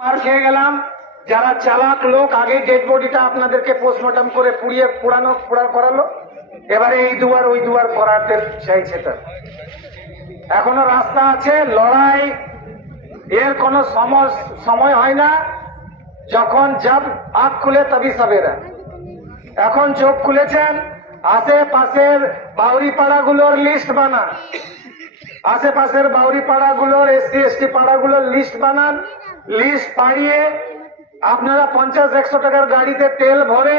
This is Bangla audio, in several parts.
মার খেয়ে গেলাম। যারা চালাক লোক আগে ডেড বডিটা আপনাদেরকে পোস্টমর্টম করে পুড়িয়ে পোড়া করালো, এবারে এই দুয়ার ওই দুয়ার করাতে চাইছে। তার এখনো রাস্তা আছে, লড়াই এর কোনো সময় হয় না। যখন যাব আঁখ খুলে তবে সবেরা। এখন চোখ খুলেছেন, আশেপাশের বাউরি পাড়াগুলোর লিস্ট বানান, আশেপাশের বাউরি পাড়াগুলোর এসসি এসটি পাড়াগুলোর লিস্ট বানান। লিস্ট পাড়িয়ে আপনারা 50-100 টাকার গাড়িতে তেল ভরে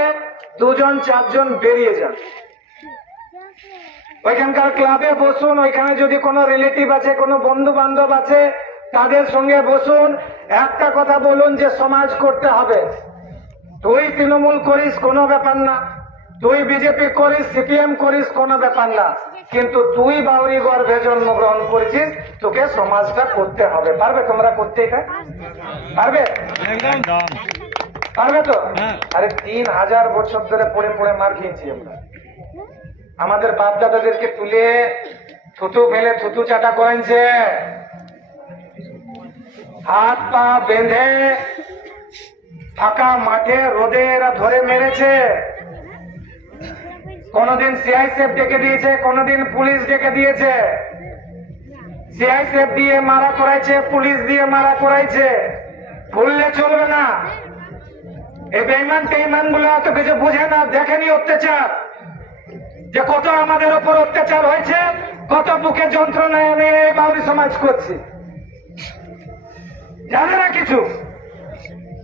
2-4 জন বেরিয়ে যান। ওইখানকার ক্লাবে বসুন, ওইখানে যদি কোনো রিলেটিভ আছে, কোনো বন্ধু বান্ধব আছে, তাদের সঙ্গে বসুন। একটা কথা বলুন যে সমাজ করতে হবে। তুই তৃণমূল করিস কোনো ব্যাপার না, তুই বিজেপি করিস, সিপিএম করিস কোনো ব্যাপার না, কিন্তু তুই বাউরি গর্ভে জন্মগ্রহণ করেছিস, তোকে সমাজটা করতে হবে। পারবে তোমরা করতে? এটা পারবে? পারবে তো? আরে 3000 বছর ধরে পড়ে পড়ে মার খেয়েছি আমরা। আমাদের বাপ দাদাদেরকে তুলে থুতু ফেলে থুতু চাটা করেছে, হাত পা বেঁধে ফাঁকা মাঠে রোদে এরা ধরে মেরেছে। কোনদিন সিআইএসএফ ডেকে দিয়েছে, কোনদিন পুলিশ ডেকে দিয়েছে। সিআইএসএফ দিয়ে মারা করাইছে, পুলিশ দিয়ে মারা করাইছে। ভুললে চলবে না। এই বেঈমান টেইমান গুলো এত কিছু বুঝে না, দেখেনি অত্যাচার, যে কত আমাদের উপর অত্যাচার হয়েছে, কত বুকে যন্ত্রণায় আমি এই বাউরি সমাজ করছি। জানে না কিছু।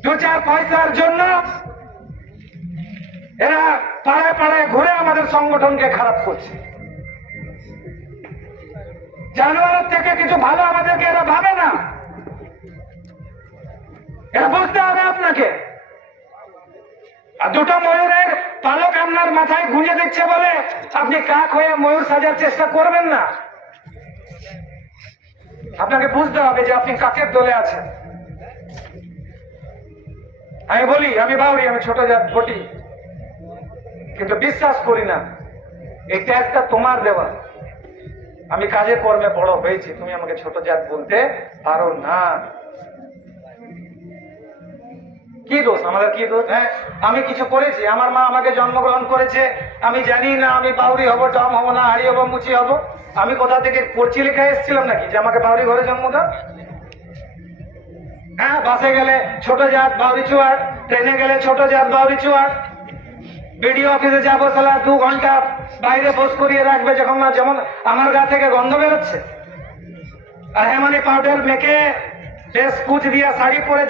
2-4 পয়সার জন্য এরা পাড়ায় পাড়ায় ঘুরে আমাদের সংগঠনকে খারাপ করছে। জানোয়ারের থেকে কিছু ভালো আমাদেরকে এরা ভাবে না। এটা বুঝতে হবে আপনাকে। আর দুটো ময়ূরের পালক আপনার মাথায় গুঁজে দিচ্ছে বলে আপনি কাক হয়ে ময়ূর সাজার চেষ্টা করবেন না। আপনাকে বুঝতে হবে যে আপনি কাকের দলে আছেন। আমি বলি আমি বাউরি, আমি ছোট জাত বটি, কিন্তু বিশ্বাস করি না এটা একটা তোমার দেওয়া। আমি কাজে কর্মে বড় হয়েছি, তুমি আমাকে ছোট জাত বলতে পারো না। কি দোষ আমাদের? কি দোষ? হ্যাঁ, আমি কিছু করেছি? আমার মা আমাকে জন্মগ্রহণ করেছে, আমি জানি না আমি বাউরি হব, টম হবো না, হাড়ি হবো, মুচি হবো? আমি কোথা থেকে পড়ছি লেখা এসেছিলাম নাকি যে আমাকে বাউরি ঘরে জন্ম দাও? হ্যাঁ, বাসে গেলে ছোট জাত বাউরি চুয়ার, ট্রেনে গেলে ছোট জাত বাউরি চুয়ার, বিডিও অফিসে যাবো সালা 2 ঘন্টা বাইরে বস করিয়ে রাখবে, যখন না যেমন আমার গা থেকে গন্ধ বেরোচ্ছে। আর হেমানি পাউডার মেখে বেশ কুচ দিয়া শাড়ি পরে